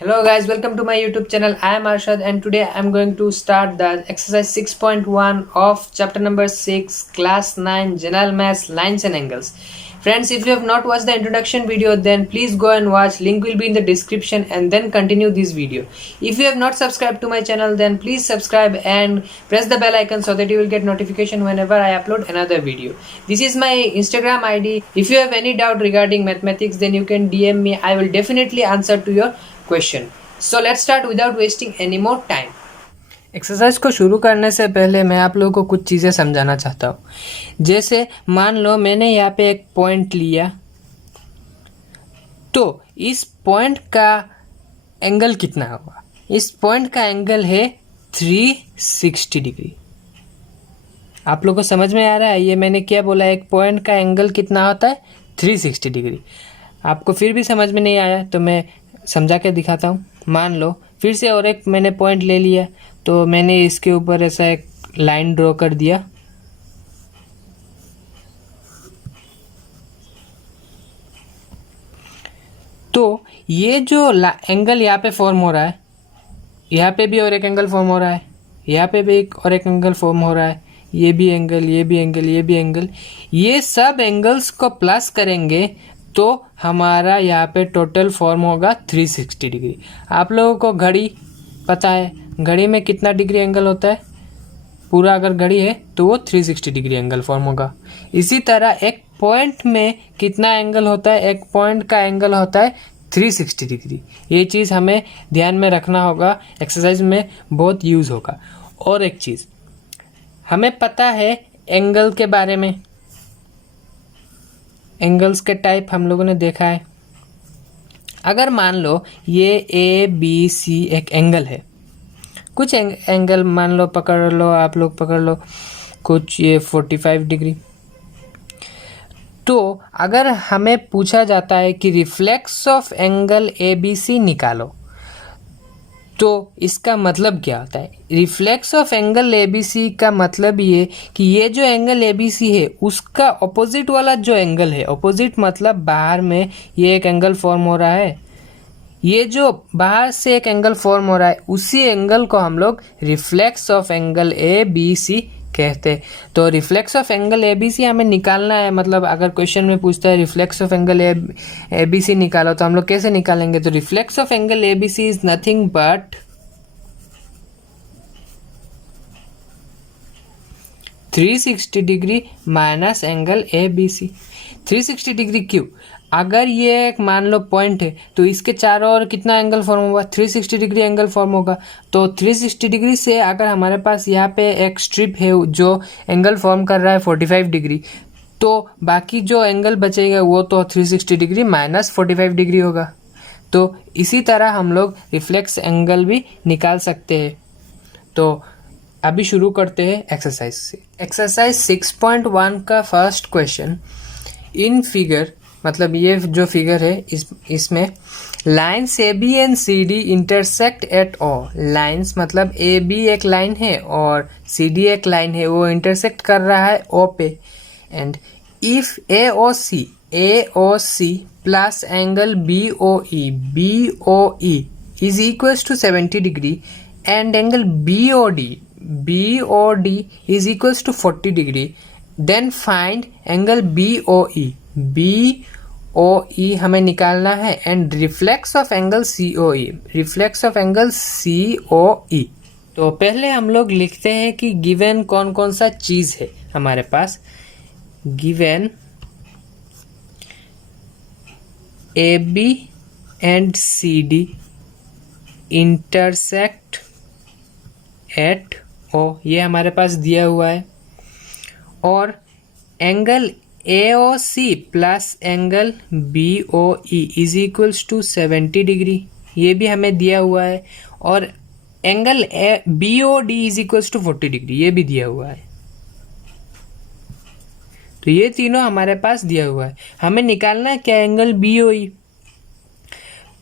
Hello guys, welcome to my YouTube channel. I am Arshad and today I am going to start the exercise 6.1 of chapter number 6 class 9 general maths lines and angles. Friends, if you have not watched the introduction video, then please go and watch. Link will be in the description and then continue this video. If you have not subscribed to my channel, then please subscribe and press the bell icon so that you will get notification whenever I upload another video. This is my Instagram ID. If you have any doubt regarding mathematics, then you can DM me. I will definitely answer to your question. So let's start without wasting any more time. Exercise को शुरू करने से पहले मैं आप लोगों को कुछ चीज़ें समझाना चाहता हूँ. जैसे मान लो मैंने यहाँ पे एक पॉइंट लिया, तो इस पॉइंट का एंगल कितना होगा? इस पॉइंट का एंगल है 360 डिग्री. आप लोगों को समझ में आ रहा है? ये मैंने क्या बोला, एक पॉइंट का एंगल कितना होता है? 360 डिग्री. आपको फिर भी समझ में नहीं आया तो मैं समझा के दिखाता हूँ. मान लो फिर से और एक मैंने पॉइंट ले लिया, तो मैंने इसके ऊपर ऐसा एक लाइन ड्रॉ कर दिया. तो ये जो एंगल यहाँ पे फॉर्म हो रहा है, यहाँ पे भी और एक एंगल फॉर्म हो रहा है, यहाँ पे भी एक और एक एंगल फॉर्म हो रहा है, ये भी एंगल, ये भी एंगल, ये भी एंगल. ये सब एंगल्स को प्लस करेंगे तो हमारा यहाँ पे टोटल फॉर्म होगा 360 डिग्री. आप लोगों को घड़ी पता है, घड़ी में कितना डिग्री एंगल होता है? पूरा अगर घड़ी है तो वो 360 डिग्री एंगल फॉर्म होगा. इसी तरह एक पॉइंट में कितना एंगल होता है? एक पॉइंट का एंगल होता है 360 डिग्री. ये चीज़ हमें ध्यान में रखना होगा, एक्सरसाइज में बहुत यूज़ होगा. और एक चीज़ हमें पता है एंगल के बारे में, एंगल्स के टाइप हम लोगों ने देखा है. अगर मान लो ये ए बी सी एक एंगल है, कुछ एंगल मान लो पकड़ लो, आप लोग पकड़ लो, कुछ ये 45 डिग्री. तो अगर हमें पूछा जाता है कि reflex of angle A B C निकालो, तो इसका मतलब क्या होता है? Reflex of angle A B C का मतलब ये कि ये जो एंगल ए बी सी है उसका ऑपोजिट वाला जो एंगल है, ऑपोजिट मतलब बाहर में ये एक एंगल फॉर्म हो रहा है, ये जो बाहर से एक एंगल फॉर्म हो रहा है उसी एंगल को हम लोग reflex of angle A B C कहते. तो reflex of angle A B C हमें निकालना है. मतलब अगर क्वेश्चन में पूछता है reflex of angle A B C निकालो, तो हम लोग कैसे निकालेंगे? तो reflex of angle A B C is nothing but 360 degree minus angle A B C. 360 degree क्यों? अगर ये एक मान लो पॉइंट है तो इसके चारों ओर कितना एंगल फॉर्म होगा? 360 डिग्री एंगल फॉर्म होगा. तो 360 डिग्री से अगर हमारे पास यहाँ पे एक स्ट्रिप है जो एंगल फॉर्म कर रहा है 45 डिग्री, तो बाकी जो एंगल बचेगा वो तो 360 डिग्री माइनस 45 डिग्री होगा. तो इसी तरह हम लोग रिफ्लेक्स एंगल भी निकाल सकते हैं. तो अभी शुरू करते हैं एक्सरसाइज से. एक्सरसाइज 6.1 का फर्स्ट क्वेश्चन. इन फिगर, मतलब ये जो फिगर है इसमें lines A B and C D intersect at O. Lines मतलब ए बी एक लाइन है और सी डी एक लाइन है, वो इंटरसेक्ट कर रहा है ओ पे. And if A O C plus angle B O E is equals to 70 degree and angle B O D is equals to 40 degree, then find angle B O E हमें निकालना है. And reflex of angle C O E. तो पहले हम लोग लिखते हैं कि गिवन कौन कौन सा चीज़ है हमारे पास. Given A B and C D intersect at O, ये हमारे पास दिया हुआ है. और angle A O C plus angle B O E is equals to 70 degree, ये भी हमें दिया हुआ है. और angle B O D is equals to 40 degree, ये भी दिया हुआ है. तो ये तीनों हमारे पास दिया हुआ है. हमें निकालना है क्या? Angle B O E.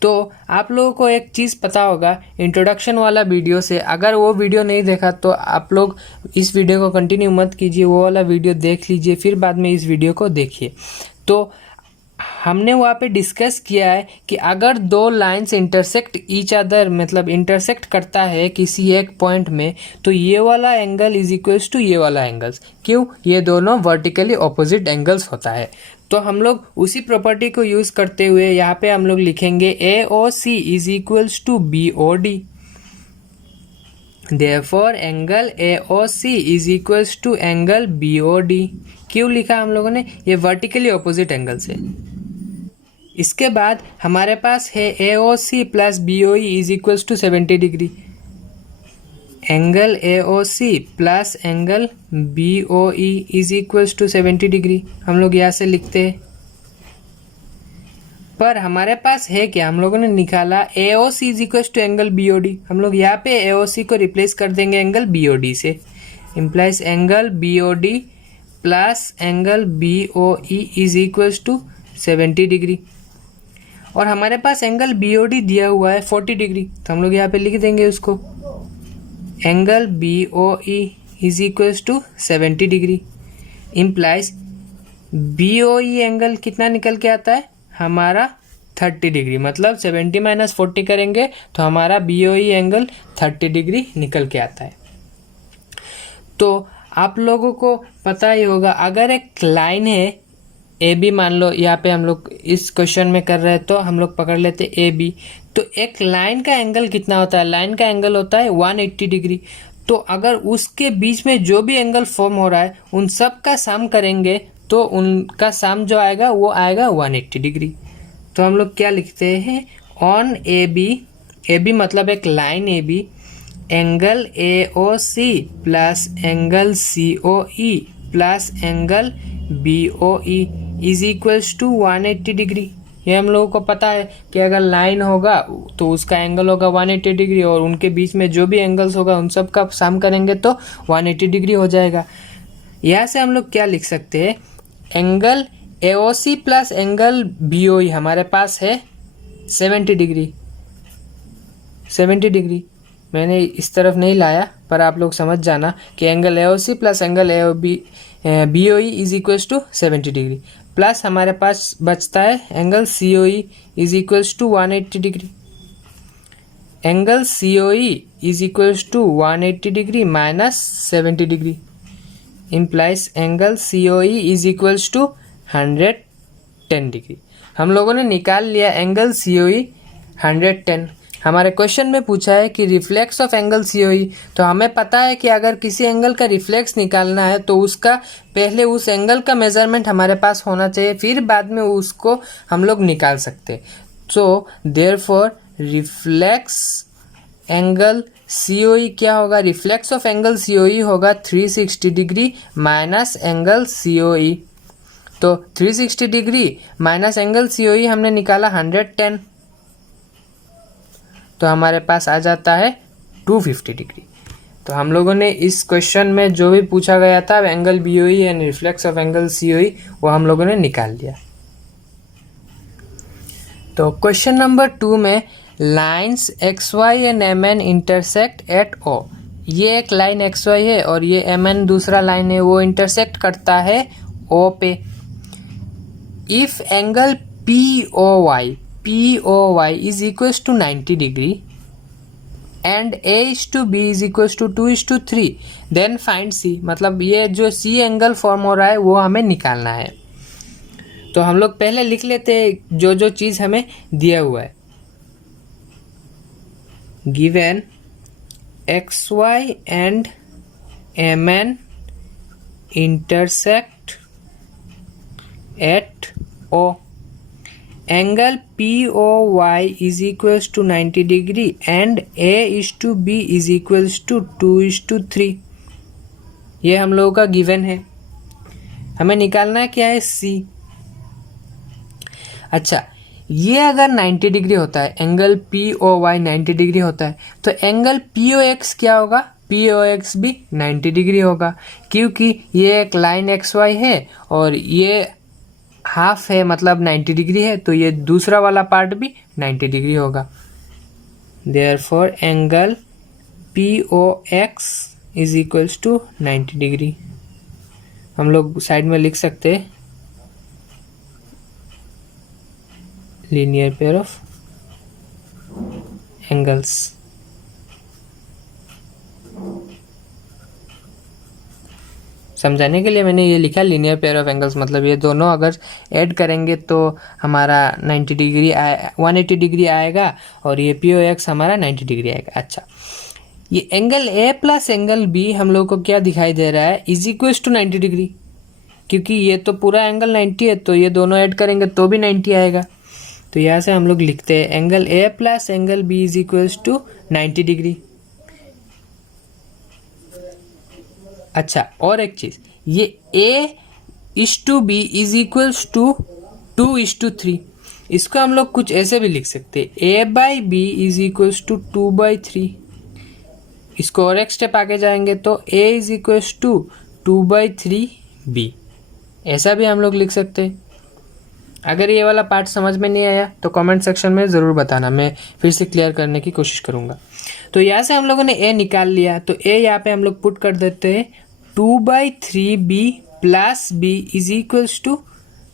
तो आप लोगों को एक चीज़ पता होगा इंट्रोडक्शन वाला वीडियो से, अगर वो वीडियो नहीं देखा तो आप लोग इस वीडियो को कंटिन्यू मत कीजिए, वो वाला वीडियो देख लीजिए, फिर बाद में इस वीडियो को देखिए. तो हमने वहाँ पे डिस्कस किया है कि अगर दो लाइंस इंटरसेक्ट ईच अदर, मतलब इंटरसेक्ट करता है किसी एक पॉइंट में, तो ये वाला एंगल इज इक्वल्स टू ये वाला एंगल्स। क्यों? ये दोनों वर्टिकली ऑपोजिट एंगल्स होता है। तो हम लोग उसी प्रॉपर्टी को यूज़ करते हुए यहाँ पे हम लोग लिखेंगे AOC is equals to BOD। Therefore angle AOC is equals to angle BOD। क्यों लिखा हम लोगों ने? ये वर्टिकली ऑपोजिट एंगल्स है। इसके बाद हमारे पास है AOC plus BOE is equals to 70 degree. Angle AOC plus angle BOE is equals to 70 degree हम लोग यहाँ से लिखते हैं। पर हमारे पास है क्या? हम लोगों ने निकाला AOC is equals to angle BOD। हम लोग यहाँ पे AOC को रिप्लेस कर देंगे एंगल BOD से। Implies angle BOD plus angle BOE is equals to 70 degree. और हमारे पास एंगल BOD दिया हुआ है 40 डिग्री, तो हम लोग यहाँ पे लिख देंगे उसको। Angle BOE is equals to 70 degree. Implies BOE angle कितना निकल के आता है हमारा? 30 डिग्री। मतलब 70 माइनस 40 करेंगे तो हमारा BOE एंगल 30 डिग्री निकल के आता है। तो आप लोगों को पता ही होगा, अगर एक लाइन है AB, मान लो यहाँ पे हम लोग इस क्वेश्चन में कर रहे हैं, तो हम लोग पकड़ लेते AB। तो एक लाइन का एंगल कितना होता है? लाइन का एंगल होता है 180 डिग्री। तो अगर उसके बीच में जो भी एंगल फॉर्म हो रहा है उन सब का सम करेंगे तो उनका सम जो आएगा वो आएगा 180 डिग्री। तो हम लोग क्या लिखते हैं? ऑन AB मतलब एक line AB, angle AOC plus angle COE plus angle BOE is equals to 180 degree. ये हम लोगों को पता है कि अगर लाइन होगा तो उसका एंगल होगा 180 डिग्री, और उनके बीच में जो भी एंगल्स होगा उन सब का सम करेंगे तो 180 डिग्री हो जाएगा। यहाँ से हम लोग क्या लिख सकते हैं? Angle AOC plus angle BOE हमारे पास है 70 डिग्री। 70 डिग्री मैंने इस तरफ नहीं लाया, पर आप लोग समझ जाना कि angle AOC plus angle BOE is equals to 70 degree. Plus हमारे पास बचता है angle COE is equals to 180 degree. Angle COE is equals to 180 degree minus 70 degree implies angle COE is equals to 110 degree. हम लोगों ने निकाल लिया angle COE 110। हमारे क्वेश्चन में पूछा है कि रिफ्लेक्स ऑफ एंगल COE। तो हमें पता है कि अगर किसी एंगल का रिफ्लेक्स निकालना है तो उसका पहले उस एंगल का मेजरमेंट हमारे पास होना चाहिए, फिर बाद में उसको हम लोग निकाल सकते। So therefore reflex angle COE क्या होगा? रिफ्लेक्स ऑफ एंगल COE होगा 360 डिग्री माइनस एंगल COE। तो 360 डिग्री माइनस एंगल COE हमने निकाला 110, तो हमारे पास आ जाता है 250 डिग्री। तो हम लोगों ने इस क्वेश्चन में जो भी पूछा गया था angle BOE and reflex of angle COE वो हम लोगों ने निकाल लिया। तो क्वेश्चन नंबर 2 में lines XY and MN intersect at O। ये एक लाइन XY है और ये MN दूसरा लाइन है, वो इंटरसेक्ट करता है O पे। If angle POY is equals to 90 degree and A is to B is equals to 2 is to 3, then find C। मतलब ये जो C एंगल फॉर्म हो रहा है वो हमें निकालना है। तो हम लोग पहले लिख लेते हैं जो जो चीज़ हमें दिया हुआ है। Given XY and MN intersect at O। Angle POY is equals to 90 degree and A is to B is equals to 2 is to 3। ये हम लोगों का गिवन है। हमें निकालना क्या है? C। अच्छा, ये अगर 90 डिग्री होता है, एंगल POY 90 डिग्री होता है, तो एंगल POX क्या होगा? POX भी 90 डिग्री होगा, क्योंकि ये एक लाइन XY है और ये हाफ है, मतलब 90 डिग्री है, तो ये दूसरा वाला पार्ट भी 90 डिग्री होगा। Therefore angle POX is equals to 90 degree. हम लोग साइड में लिख सकते हैं लीनियर पेयर ऑफ एंगल्स। समझाने के लिए मैंने ये लिखा लीनियर पेयर ऑफ एंगल्स, मतलब ये दोनों अगर ऐड करेंगे तो हमारा 90 डिग्री 180 डिग्री आएगा और ये पी ओ एक्स हमारा 90 डिग्री आएगा। अच्छा, ये angle A plus angle B हम लोग को क्या दिखाई दे रहा है, इज इक्वल्स टू 90 डिग्री, क्योंकि ये तो पूरा एंगल 90 है तो ये दोनों ऐड करेंगे तो भी 90 आएगा। तो यहाँ से हम लोग लिखते हैं angle A plus angle B is equals to 90 degree. अच्छा, और एक चीज़, ये A is to B is equals to 2:3। इसको हम लोग कुछ ऐसे भी लिख सकते हैं, A by B is equals to 2/3। इसको और एक स्टेप आगे जाएंगे तो A is equals to 2/3 B, ऐसा भी हम लोग लिख सकते हैं। अगर ये वाला पार्ट समझ में नहीं आया तो कमेंट सेक्शन में ज़रूर बताना, मैं फिर से क्लियर करने की कोशिश करूँगा। तो यहाँ से हम लोगों ने ए निकाल लिया, तो ए यहाँ पे हम लोग पुट कर देते हैं 2/3 B plus B is equals to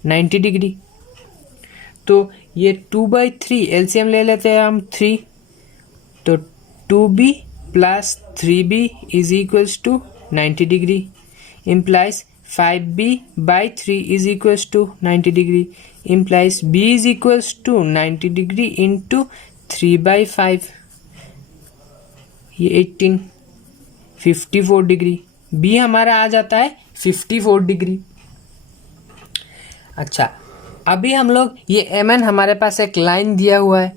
90 degree. तो ये 2/3 एलसीएम ले लेते हैं हम 3, तो 2b plus 3b is equals to 90 degree implies 5b/3 is equals to 90 degree implies b is equals to 90 degree into 3/5, ये 18 54 डिग्री, b हमारा आ जाता है 54 डिग्री। अच्छा, अभी हम लोग ये mn हमारे पास एक लाइन दिया हुआ है,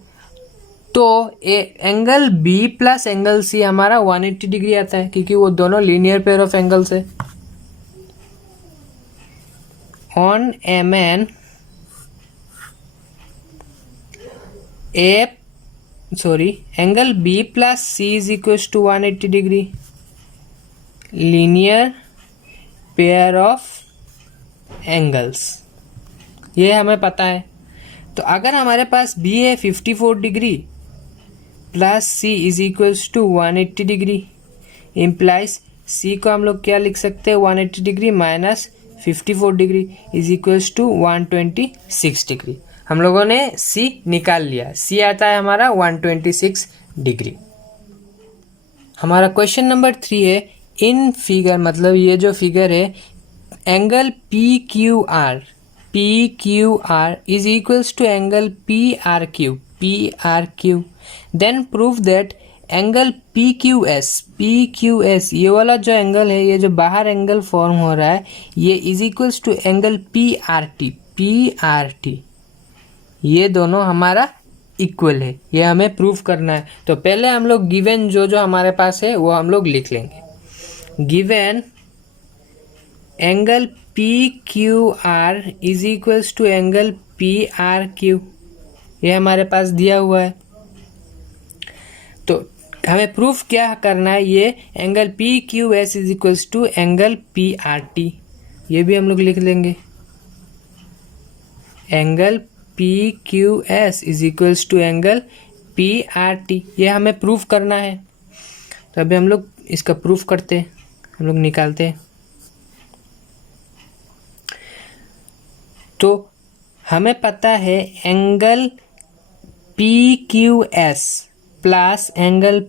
तो angle b plus angle c हमारा 180 डिग्री आता है, क्योंकि वो दोनों लीनियर पेयर ऑफ एंगल्स है। On MN angle B plus C is equals to 180 degree, linear pair of angles, ये हमें पता है। तो अगर हमारे पास B है 54 degree plus C is equals to 180 degree, implies C को हम लोग क्या लिख सकते हैं, 180 degree minus 54 degree is equals to 126 degree. हम लोगों ने C निकाल लिया, C आता है हमारा 126 डिग्री। हमारा क्वेश्चन नंबर 3 है, इन फिगर, मतलब ये जो फिगर है, angle PQR is equals to angle PRQ, then prove that angle PQS ये वाला जो एंगल है, ये जो बाहर एंगल फॉर्म हो रहा है, ये is equals to angle PRT, ये दोनों हमारा इक्वल है, ये हमें प्रूव करना है। तो पहले हम लोग गिवन जो हमारे पास है वो हम लोग लिख लेंगे। Given angle PQR is equals to angle PRQ, ये हमारे पास दिया हुआ है। तो हमें प्रूफ क्या करना है, ये angle PQS is equals to angle PRT, ये भी हम लोग लिख लेंगे। Angle PQS is equals to angle PRT, ये हमें प्रूफ करना है। तो अभी हम लोग इसका प्रूफ करते हैं, हम लोग निकालते हैं। तो हमें पता है angle PQS plus angle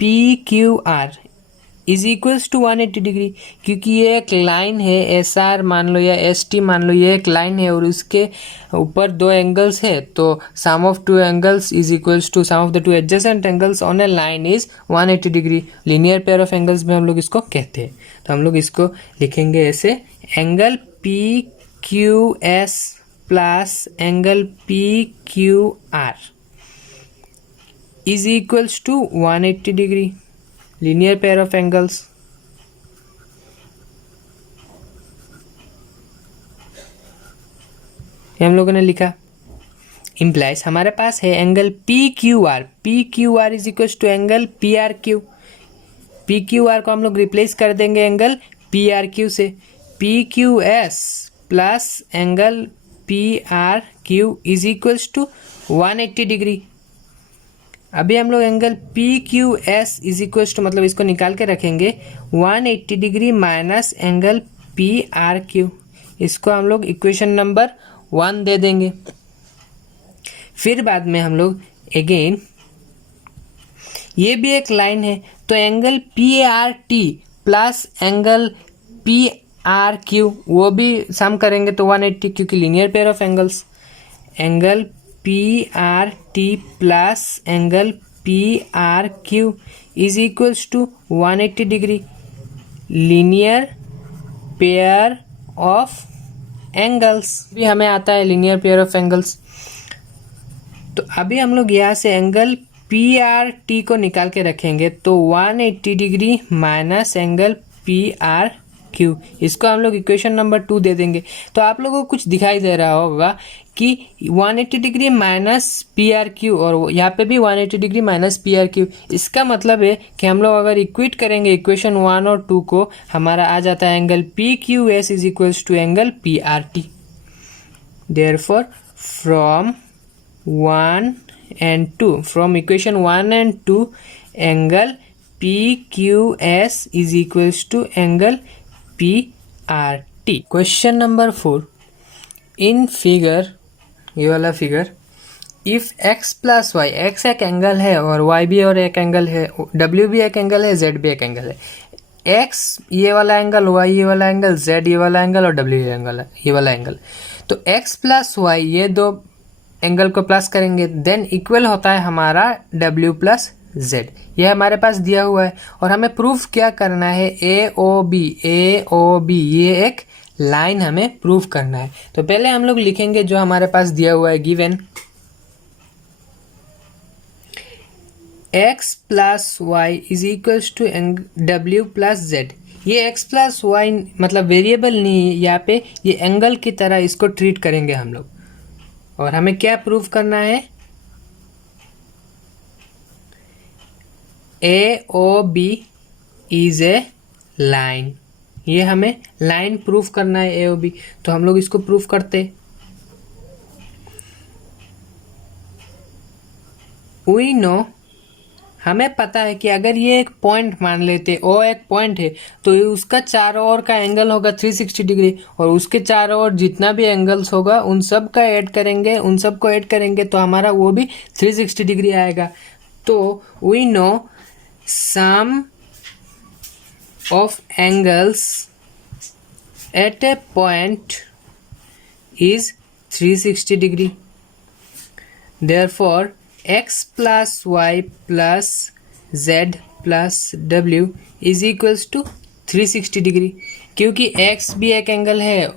PQR is equals to 180 degree, क्योंकि ये एक लाइन है, SR मान लो या ST मान लो, ये एक लाइन है और उसके ऊपर दो एंगल्स है, तो sum of two angles is equals to sum of the two adjacent angles on a line is 180 degree. Linear pair of angles में हम लोग इसको कहते हैं। तो हम लोग इसको लिखेंगे ऐसे, angle PQS plus angle PQR is equals to 180 degree, linear pair of angles। ये हम लोगों ने लिखा। इम्प्लाइज हमारे पास है angle PQR is equals to angle PRQ। PQR को हम लोग रिप्लेस कर देंगे एंगल PRQ से। PQS plus angle PRQ is equals to 180 degree. अभी हम लोग angle PQS is equals to, मतलब इसको निकाल के रखेंगे, 180 डिग्री माइनस एंगल PRQ, इसको हम लोग इक्वेशन नंबर 1 दे देंगे। फिर बाद में हम लोग अगेन ये भी एक लाइन है, तो angle PART plus angle PRQ वो भी सम करेंगे तो 180, क्योंकि linear pair of angles. Angle PRT plus angle PRQ is equals to 180 degree, linear pair of angles भी हमें आता है, लीनियर पेयर ऑफ एंगल्स। तो अभी हम लोग यहाँ से एंगल PRT को निकाल के रखेंगे, तो 180 डिग्री माइनस एंगल PRQ, इसको हम लोग इक्वेशन नंबर 2 दे देंगे। तो आप लोगों को कुछ दिखाई दे रहा होगा कि 180 डिग्री माइनस PRQ और यहाँ पे भी 180 डिग्री माइनस PRQ। इसका मतलब है कि हम लोग अगर इक्वेट करेंगे इक्वेशन 1 और 2 को, हमारा आ जाता है angle PQS is equals to angle PRT। Therefore from 1 and 2, from equation 1 and 2, angle PQS is equals to angle PRT। Question number 4, in figure, ये वाला फिगर, if x plus y, x एक एंगल है और y भी और एक angle है, w भी एक एंगल है, z भी एक एंगल है। x ये वाला एंगल, y ये वाला एंगल, z ये वाला एंगल और w ये एंगल है, ये वाला एंगल। तो x प्लस वाई ये दो एंगल को प्लस करेंगे, देन इक्वल होता है हमारा W प्लस Z। यह हमारे पास दिया हुआ है और हमें प्रूफ क्या करना है, AOB ये एक लाइन हमें प्रूफ करना है। तो पहले हम लोग लिखेंगे जो हमारे पास दिया हुआ है, given x plus y is equals to W plus Z। ये x प्लस वाई मतलब वेरिएबल नहीं है, यहाँ पे ये एंगल की तरह इसको ट्रीट करेंगे हम लोग। और हमें क्या प्रूफ करना है, AOB इज ए लाइन। ये हमें लाइन प्रूफ करना है AOB, तो हम लोग इसको प्रूफ करते। वी नो, हमें पता है कि अगर ये एक पॉइंट मान लेते, O एक पॉइंट है, तो उसका चारों ओर का एंगल होगा 360 डिग्री, और उसके चारों ओर जितना भी एंगल्स होगा उन सब का ऐड करेंगे, उन सब को ऐड करेंगे तो हमारा वो भी 360 डिग्री आएगा। तो we know sum of angles at a point is 360 degree. Therefore x plus y plus z plus w is equals to 360 degree, क्योंकि x भी एक एंगल है,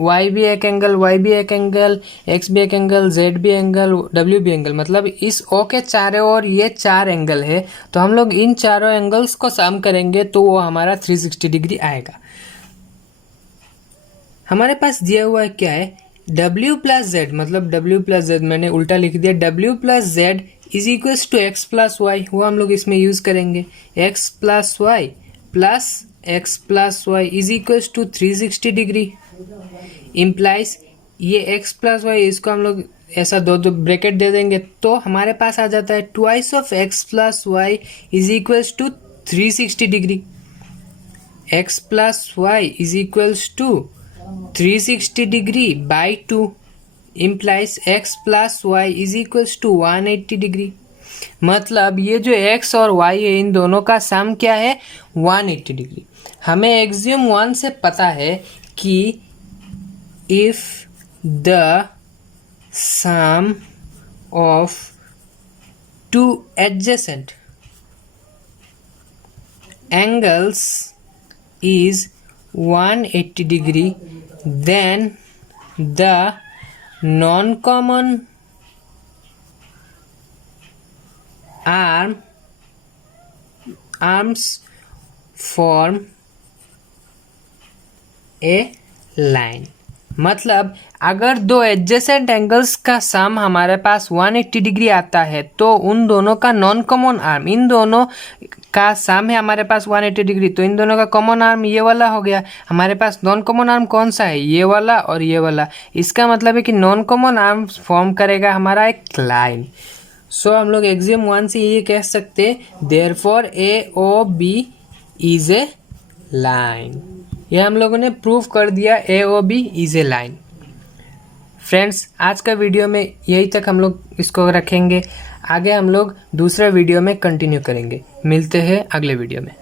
y भी एक एंगल, y भी एक एंगल, x भी एक एंगल, z भी एंगल, w भी एंगल, मतलब इस O के चारों ओर ये 4 एंगल है। तो हम लोग इन चारों एंगल्स को सम करेंगे तो वो हमारा 360 डिग्री आएगा। हमारे पास दिया हुआ है क्या है, W प्लस जेड, मतलब W प्लस जेड मैंने उल्टा लिख दिया, W plus z is equals to x plus y, वो हम लोग इसमें यूज करेंगे। X plus y is equals to 360 degree implies ये एक्स प्लस वाई, इसको हम लोग ऐसा दो ब्रैकेट दे देंगे, तो हमारे पास आ जाता है twice of x plus y is equals to 360 degree. X plus y is equals to 360 degree by 2 implies x plus y is equals to 180 degree. मतलब ये जो x और y है इन दोनों का सम क्या है, 180 डिग्री। हमें एक्सियम 1 से पता है कि if the sum of two adjacent angles is 180 degree, then the non-common arms form a line। मतलब अगर दो एडजेसेंट एंगल्स का सम हमारे पास 180 डिग्री आता है तो उन दोनों का नॉन कॉमन आर्म, इन दोनों का सम है हमारे पास 180 डिग्री, तो इन दोनों का कॉमन आर्म ये वाला हो गया। हमारे पास नॉन कॉमन आर्म कौन सा है, ये वाला और ये वाला। इसका मतलब है कि नॉन कॉमन आर्म फॉर्म करेगा हमारा एक लाइन। सो हम लोग एक्सियम 1 से ये कह सकते, therefore AOB is a line. ये हम लोगों ने प्रूव कर दिया AOB is a line. Friends, आज का वीडियो में यही तक हम लोग इसको रखेंगे। आगे हम लोग दूसरा वीडियो में कंटिन्यू करेंगे। मिलते हैं अगले वीडियो में।